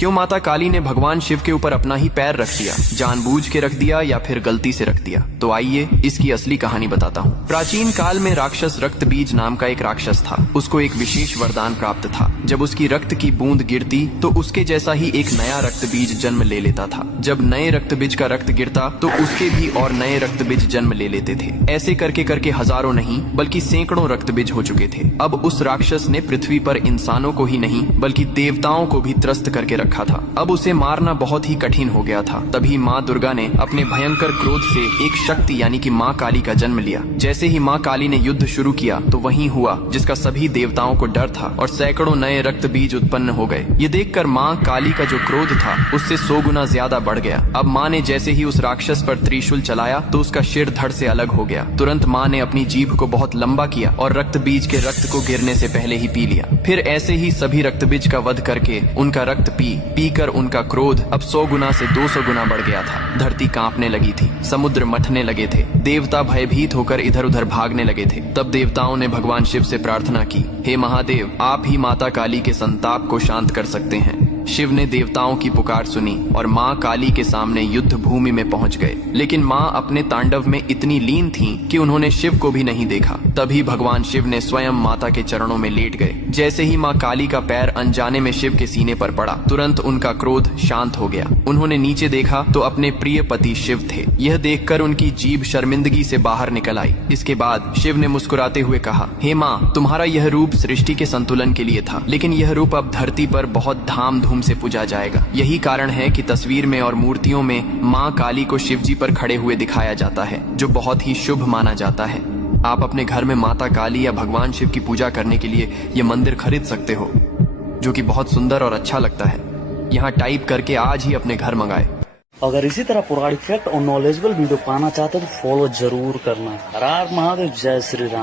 क्यों माता काली ने भगवान शिव के ऊपर अपना ही पैर रख दिया? जानबूझ के रख दिया या फिर गलती से रख दिया? तो आइए इसकी असली कहानी बताता हूँ। प्राचीन काल में राक्षस रक्त बीज नाम का एक राक्षस था। उसको एक विशेष वरदान प्राप्त था। जब उसकी रक्त की बूंद गिरती तो उसके जैसा ही एक नया रक्त बीज जन्म ले लेता था। जब नए रक्त बीज का रक्त गिरता तो उसके भी और नए रक्त बीज जन्म ले लेते थे। ऐसे करके करके हजारों नहीं बल्कि सैकड़ों रक्त बीज हो चुके थे। अब उस राक्षस ने पृथ्वी पर इंसानों को ही नहीं बल्कि देवताओं को भी त्रस्त करके रखा था। अब उसे मारना बहुत ही कठिन हो गया था। तभी माँ दुर्गा ने अपने भयंकर क्रोध से एक शक्ति यानी कि माँ काली का जन्म लिया। जैसे ही माँ काली ने युद्ध शुरू किया तो वही हुआ जिसका सभी देवताओं को डर था और सैकड़ों नए रक्त बीज उत्पन्न हो गए। ये देखकर माँ काली का जो क्रोध था उससे 100 गुना ज्यादा बढ़ गया। अब माँ ने जैसे ही उस राक्षस पर त्रिशूल चलाया तो उसका सिर धड़ से अलग हो गया। तुरंत माँ ने अपनी जीभ को बहुत लंबा किया और रक्त बीज के रक्त को गिरने से पहले ही पी लिया। फिर ऐसे ही सभी रक्त बीज का वध करके उनका रक्त पीकर उनका क्रोध अब 100 गुना से 200 गुना बढ़ गया था। धरती कांपने लगी थी, समुद्र मथने लगे थे, देवता भयभीत होकर इधर उधर भागने लगे थे। तब देवताओं ने भगवान शिव से प्रार्थना की, हे महादेव, आप ही माता काली के संताप को शांत कर सकते हैं। शिव ने देवताओं की पुकार सुनी और माँ काली के सामने युद्ध भूमि में पहुंच गए। लेकिन माँ अपने तांडव में इतनी लीन थीं कि उन्होंने शिव को भी नहीं देखा। तभी भगवान शिव ने स्वयं माता के चरणों में लेट गए। जैसे ही माँ काली का पैर अनजाने में शिव के सीने पर पड़ा, तुरंत उनका क्रोध शांत हो गया। उन्होंने नीचे देखा तो अपने प्रिय पति शिव थे। यह देखकर उनकी जीभ शर्मिंदगी से बाहर निकल आई। इसके बाद शिव ने मुस्कुराते हुए कहा, हे माँ, तुम्हारा यह रूप सृष्टि के संतुलन के लिए था, लेकिन यह रूप अब धरती पर बहुत धाम से पूजा जाएगा। यही कारण है कि तस्वीर में और मूर्तियों में माँ काली को शिव जी पर खड़े हुए दिखाया जाता है, जो बहुत ही शुभ माना जाता है। आप अपने घर में माता काली या भगवान शिव की पूजा करने के लिए ये मंदिर खरीद सकते हो, जो कि बहुत सुंदर और अच्छा लगता है। यहाँ टाइप करके आज ही अपने घर मंगाए। अगर इसी तरह पौराणिक फैक्ट और नॉलेजेबल वीडियो पाना चाहते हो तो फॉलो जरूर करना। हर हर महादेव, जय श्री राम।